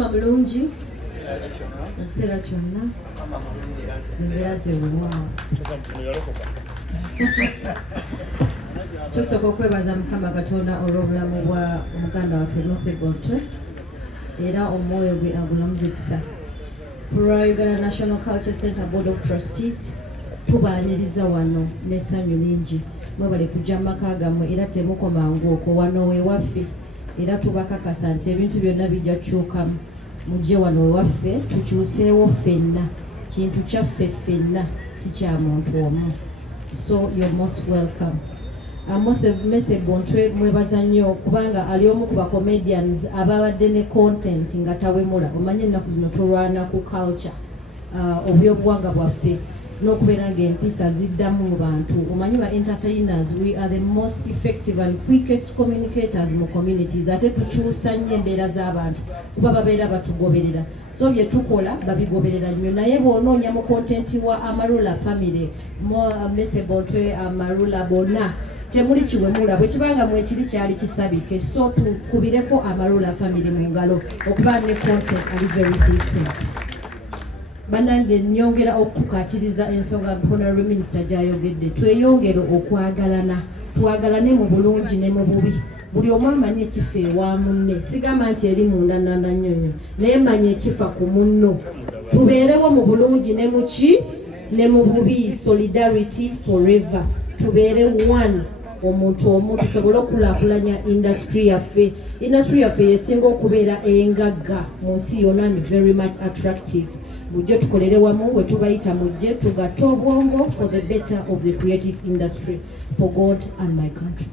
Mukama mulungi ekiseera kyonna embeera zewuwa. Tusooka okwebaza Mukama Katonda olw'obulamu bwa omuganda waffe Messe Bontwe era omwoyo gwe agulamuzikisa. Uganda National Culture Center Board of Trustees tubaaniriza wano n'essanyu lingi. Mwebale kujja mu maka gammwe era temukomangu okwo wano wewaffe era tubakakasa nti ebintu byonna bijja kukyukamu. Mujje wano wewaffe tukyuseewo ffenna, kintu kyaffe ffenna si kya muntu omu. So you're most welcome. Messe Bontwe mwebaza nnyo kubanga ali omu ku comedians ababadde ne content nga tawemula. Omanye ennaku zino tulwana ku culture obyobuwanga bwaffe n'okubeera ng'empisa ziddamu mu bantu. Omanyi ba entertainers, we are the most effective and quickest communicators mu communities. Ate tukyusa nnyo embeera z'abantu kuba babeera batugoberera. So bye tukola babigoberera nnyo. Naye bw'onoonya mu content wa Amarula family, Messe Bontwe, Amarula bonna temuli kiwemula bwe kibanga mwe kiri kyali kisabike. So tukubireko Amarula family mu ngalo okuba ne content ali very decent. Banange nyongera okukatiriza ensonga Honorable Minister gy'ayogedde. Tweyongere okwagalana, twagalane mu bulungi ne mu bubi. Buli omu amanye ekifa ewa munne. Sigamba nti eri munda nanda nnyonyo, naye manye ekifa ku munno. Tubeerewo mu bulungi ne mu ki ne mu bubi. Solidarity forever. Tubeere one. Omuntu omu tusobole okulaakulanya industry yaffe. Industry yaffe yesinga okubeera engagga mu nsi yonna and very much attractive. Mujje tukolere wamu we tubayita mujje tugatte obwongo for the better of the creative industry for God and my country.